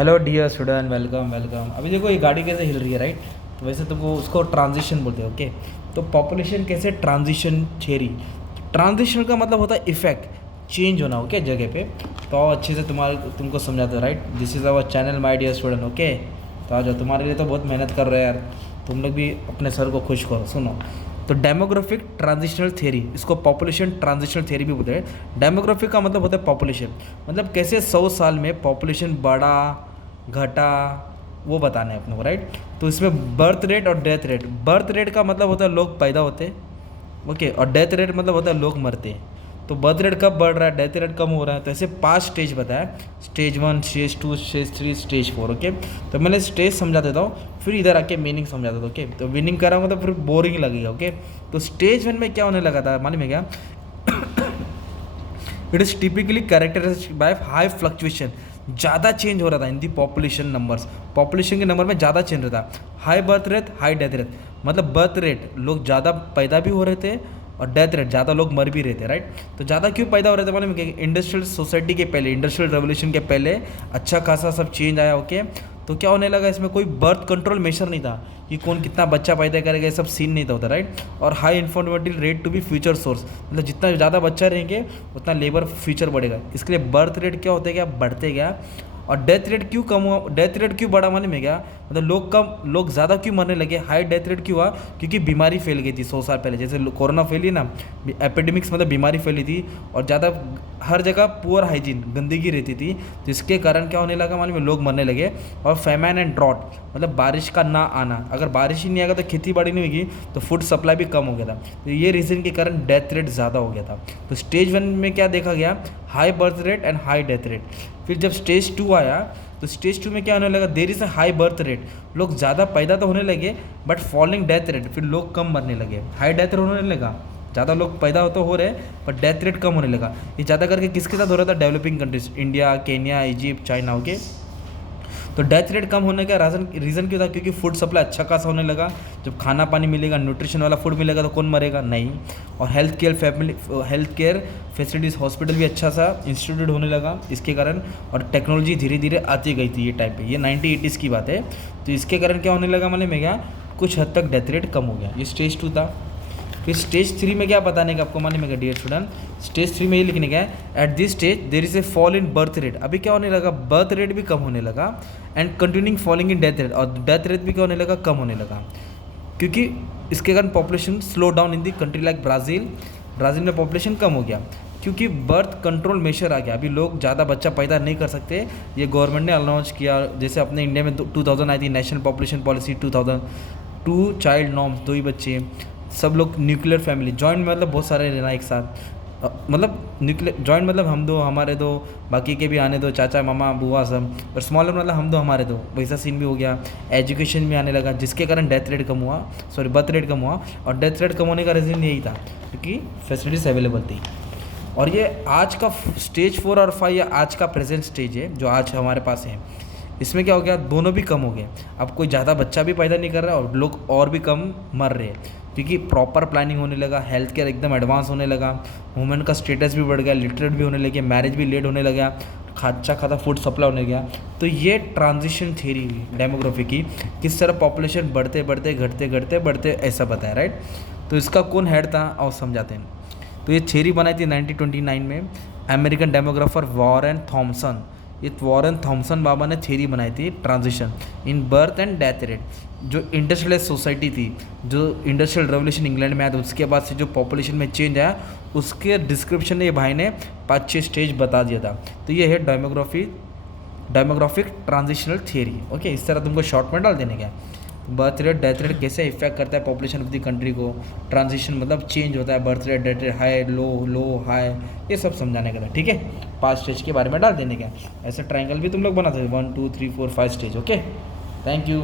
Hello dear student, welcome welcome. अभी देखो ये गाड़ी कैसे हिल रही है, राइट? तो वैसे तो वो उसको ट्रांजिशन बोलते हैं, ओके। तो पॉपुलेशन कैसे ट्रांजिशन थ्योरी। ट्रांजिशन का मतलब होता है इफेक्ट, चेंज होना, ओके, जगह पे। तो और अच्छे से तुमको समझाते हो, right? This is our channel my dear student, okay. तो आ जाओ, तुम्हारे लिए तो बहुत मेहनत कर रहे हैं यार। तुम लोग भी अपने सर को खुश करो। सुनो, तो डेमोग्राफिक ट्रांजिशनल थ्योरी, इसको पॉपुलेशन ट्रांजिशनल थ्योरी भी बोलते हैं। डेमोग्राफिक का मतलब होता है पॉपुलेशन, मतलब कैसे 100 साल में पॉपुलेशन बढ़ा घटा, वो बताना है अपने को, राइट? तो इसमें बर्थ रेट और डेथ रेट। बर्थ रेट का मतलब होता है लोग पैदा होते हैं, ओके, और डेथ रेट मतलब होता है लोग मरते हैं। तो बर्थ रेट कब बढ़ रहा है, डेथ रेट कम हो रहा है। तो ऐसे 5 स्टेज बताया, stage 1, stage 2, stage 3, stage 4, okay. तो मैंने स्टेज समझा देता हूँ, फिर इधर आके मीनिंग समझा देता हूँ, ओके। तो मीनिंग कराऊंगा तो फिर बोरिंग लगेगा, ओके। तो स्टेज 1 में क्या होने लगा था मालूम है क्या? It is typically characterised by high fluctuation, ज़्यादा चेंज हो रहा था in the population numbers. Population के नंबर में ज़्यादा चेंज रहता, high birth rate high death rate. मतलब बर्थ रेट लोग ज़्यादा पैदा भी हो रहे थे, और डेथ रेट ज़्यादा लोग मर भी रहे थे, राइट? तो ज़्यादा क्यों पैदा हो रहे थे मालूम है? इंडस्ट्रियल सोसाइटी के पहले, इंडस्ट्रियल रेवोल्यूशन के पहले अच्छा खासा सब चेंज आया, ओके। तो क्या होने लगा, इसमें कोई बर्थ कंट्रोल मेजर नहीं था कि कौन कितना बच्चा पैदा करेगा, ये सब सीन नहीं था होता, राइट? और high informative rate to be future source, मतलब जितना ज़्यादा बच्चा रहेंगे उतना लेबर फ्यूचर बढ़ेगा। इसके लिए बर्थ रेट क्या होते गया, बढ़ते गया। और डेथ रेट क्यों कम हुआ, डेथ रेट क्यों बढ़ा मालूम है क्या? मतलब लोग ज़्यादा क्यों मरने लगे, हाई डेथ रेट क्यों हुआ? क्योंकि बीमारी फैल गई थी 100 साल पहले, जैसे कोरोना फैली ना, एपिडेमिक्स मतलब बीमारी फैली थी। और ज़्यादा हर जगह पुअर हाइजीन, गंदगी रहती थी। तो इसके कारण क्या होने लगा मालूम है, लोग मरने लगे। और फेमैन एंड ड्रॉट, मतलब बारिश का ना आना, अगर बारिश ही नहीं आएगा तो खेती बाड़ी नहीं होगी, तो फूड सप्लाई भी कम हो गया था। तो ये रीज़न के कारण डेथ रेट ज़्यादा हो गया था। तो स्टेज 1 में क्या देखा गया, high birth rate and high death rate. फिर जब स्टेज 2 आया, तो स्टेज 2 में क्या होने लगा, there is a high birth rate, लोग ज़्यादा पैदा तो होने लगे बट फॉलिंग डेथ रेट, फिर लोग कम मरने लगे। हाई डेथ रेट होने लगा, ज़्यादा लोग पैदा तो हो रहे पर डेथ रेट कम होने लगा। ये ज़्यादा करके किसके साथ हो रहा था? Developing countries, India, Kenya, Egypt, China, okay. तो डेथ रेट कम होने का रीज़न क्यों था? क्योंकि फूड सप्लाई अच्छा खासा होने लगा। जब खाना पानी मिलेगा, न्यूट्रिशन वाला फूड मिलेगा, तो कौन मरेगा? नहीं। और हेल्थ केयर फैसिलिटीज़, हॉस्पिटल भी अच्छा सा इंस्टीट्यूट होने लगा इसके कारण। और टेक्नोलॉजी धीरे धीरे आती गई थी ये टाइम पे, ये 1980s की बात है। तो इसके कारण क्या होने लगा मालूम है क्या? कुछ हद तक डेथ रेट कम हो गया। ये स्टेज 2 था। फिर स्टेज 3 में क्या बताने का आपको मालूम है डियर स्टूडेंट? स्टेज 3 में ये लिखने का है, at this stage there is a fall in birth rate. अभी क्या होने लगा, बर्थ रेट भी कम होने लगा, and continuing falling in death rate, और डेथ रेट भी क्या होने लगा, कम होने लगा। क्योंकि इसके कारण population slow down in the country like Brazil. Brazil में पॉपुलेशन कम हो गया क्योंकि बर्थ कंट्रोल मेजर आ गया। अभी लोग ज़्यादा बच्चा पैदा नहीं कर सकते, ये गवर्नमेंट ने अनाउंस किया। जैसे अपने इंडिया में 2000 आई थी national population policy 2000, 2 child norms, 2 ही बच्चे। सब लोग न्यूक्लियर फैमिली, जॉइंट मतलब बहुत सारे रहना एक साथ, मतलब न्यूक्लियर जॉइंट मतलब हम दो हमारे दो, बाकी के भी आने दो, चाचा मामा बुआ सब। और स्मॉलर मतलब हम दो हमारे दो, वैसा सीन भी हो गया। एजुकेशन भी आने लगा, जिसके कारण डेथ रेट कम हुआ, सॉरी बर्थ रेट कम हुआ। और डेथ रेट कम होने का रीज़न यही था क्योंकि फैसिलिटीज़ अवेलेबल थी। और ये आज का स्टेज 4 और 5 या आज का प्रेजेंट स्टेज है जो आज हमारे पास है, इसमें क्या हो गया, दोनों भी कम हो गए। अब कोई ज़्यादा बच्चा भी पैदा नहीं कर रहा और लोग और भी कम मर रहे हैं क्योंकि प्रॉपर प्लानिंग होने लगा, हेल्थ केयर एकदम एडवांस होने लगा, वुमेन का स्टेटस भी बढ़ गया, लिटरेट भी होने लगे, मैरिज भी लेट होने लगा, अच्छा खाता फूड सप्लाई होने गया। तो ये ट्रांजिशन थ्योरी हुई डेमोग्राफी की, किस तरह पॉपुलेशन बढ़ते बढ़ते घटते घटते बढ़ते, ऐसा बताया, राइट? तो इसका कौन हेड था और समझाते हैं। तो ये थ्योरी बनाई थी 1929 में अमेरिकन डेमोग्राफर वॉरेन थॉमसन। ये वॉरेन थॉमसन बाबा ने थ्योरी बनाई थी transition in birth and death rate. जो इंडस्ट्रियलाइज सोसाइटी थी, जो इंडस्ट्रियल रेवोल्यूशन इंग्लैंड में आया था, उसके बाद से जो पॉपुलेशन में चेंज आया, उसके डिस्क्रिप्शन में ये भाई ने 5-6 स्टेज बता दिया था। तो ये है डेमोग्राफिक ट्रांजिशनल थ्योरी, ओके। इस तरह तुमको शॉर्ट में डाल देने का, बर्थ रेट डेथ रेट कैसे इफेक्ट करता है पॉपुलेशन ऑफ द कंट्री को। ट्रांजिशन मतलब चेंज होता है, birth rate death rate, high low low high, ये सब समझाने का था, ठीक है। 5 स्टेज के बारे में डाल देने का। ऐसे ट्रायंगल भी तुम लोग बना सकते, 1 2 3 4 5 स्टेज, ओके। Thank you.